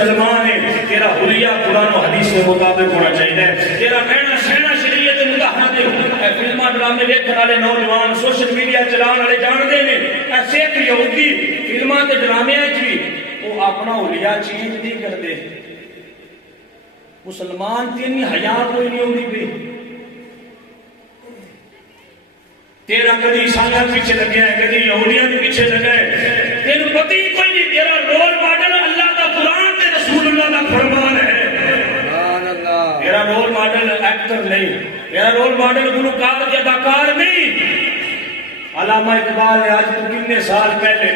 مسلمان ہے تیرا حلیہ قرآن و حدیث کے مطابق ہونا چاہیے. تیرا کہنا سہنا شریعت مطہرہ دے. فلماں ڈرامے دیکھنے والے نوجوان سوشل میڈیا چلان والے جانتے ہیں ایسے ایک یہودی فلماں تے ڈرامے بھی وہ اپنا حلیہ چینج نہیں کرتے. مسلمان تین حیا کوئی نہیں ہوتی بھی. تیرا کدی عیسائیاں پیچھے لگے ہے کدی یہودیاں کے پیچھے لگا ہے تیرے پتہ ہی کوئی نہیں. تیرا رول ماڈل اللہ کا قرآن تے رسول اللہ کا فرمان ہے. سبحان اللہ. تیرا رول ماڈل ایکٹر نہیں, تیرا رول ماڈل گلوکار یا اداکار نہیں. علامہ اقبال نے آج تو کتنے سال پہلے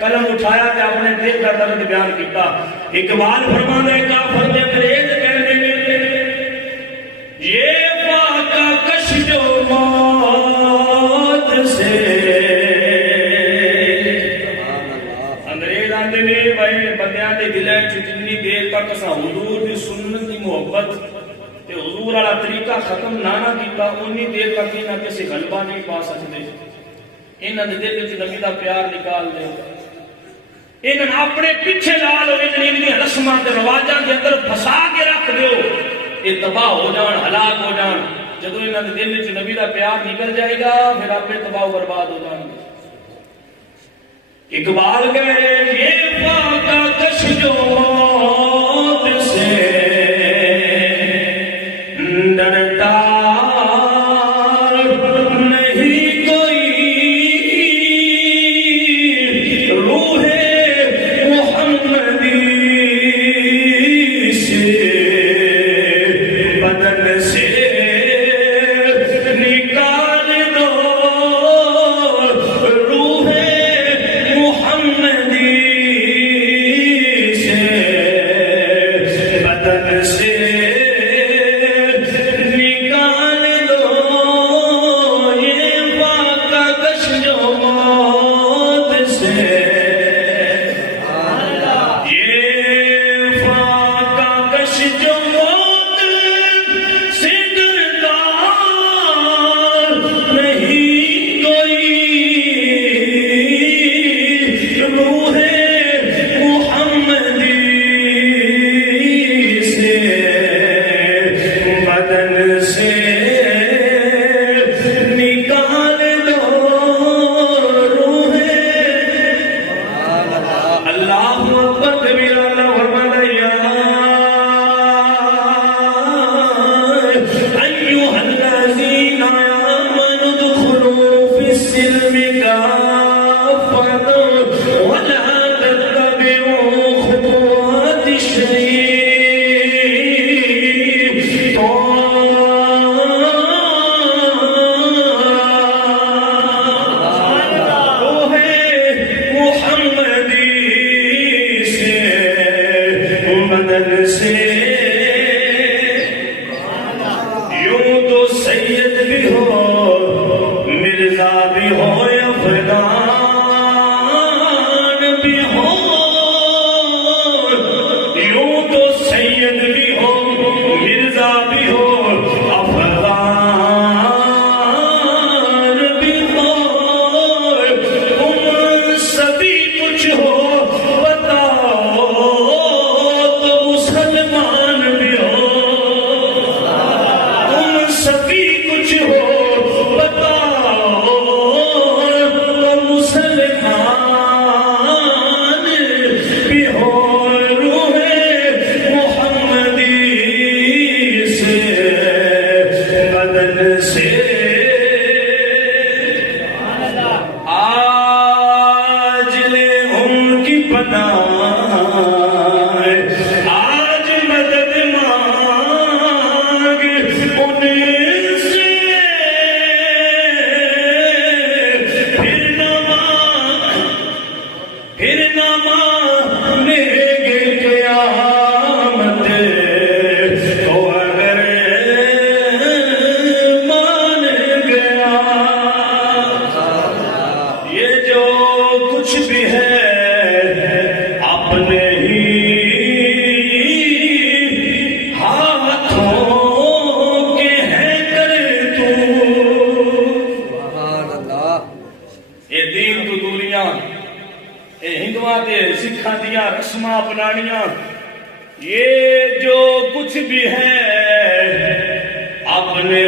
قلم اٹھایا کہ اپنے دل کا درد بیان کیتا. اقبال فرماتا ہے کافر نے انگریز کہنے میں یہ واقعہ کش جو موت سے انگریز آندے نے بھائی بندیاں دے دلیں جتنی دیر تک اساں حضور دی سنت دی محبت تے حضور والا طریقہ ختم نہ کیتا انی دیر تک انہاں کسی غلبہ نہیں پا سکتے. انہاں دے دل وچ نبی دا پیار نکال دے. انہاں اپنے پیچھے لا لو انہاں رسماں تے رواجاں دے اندر پھسا کے رکھ دیو یہ تباہ ہو جان ہلاک ہو جان. جدو انہاں دے دل وچ نبی دا پیار نکل جائے گا پھر آپ تباہ و برباد ہو جان گے. اقبال کہے یہ واقعہ کش جو موت سے ڈرتا نہیں کوئی روح محمدی سے بدن سے نکال دو روح محمدی سے بدن سے نکال دو یہ واقعہ کش جو موت سے یہ واقعہ کش جو موت سے ڈرتا نہیں کوئی روح محمدی سے بدن سے نکال دو روح. اللہ اکبر کبیرہ. اللہ فرماتا ہے یا ایھا الذین آمنوا ادخلوا فی السلم کافۃ ولا تتبعوا خطوات الشیطان روح محمدی سے بدن سے. یوں تو سید بھی ہو مرزا بھی ہو افغان بھی ہو یوں تو سید بھی ہو مرزا بھی ہو افغان بھی ہو تم سبھی کچھ ہو بتاؤ تو مسلمان بھی ہو. تم سبھی کچھ ہو بتاؤ تو مسلمان بھی ہو. روح محمدی سے بدن سے آج لے ان کی پناہ آج مدد مانگ ان سے پھر نہ مانے گے قیامت تو اگر مان گیا یہ جو کچھ بھی ہے اپنے ہی ہاتھوں کے ہیں کر تو. یہ دین تو دنیا یہ ہندوؤں کے سکھاں دیا رسماں اپنانیاں یہ جو کچھ بھی ہے اپنے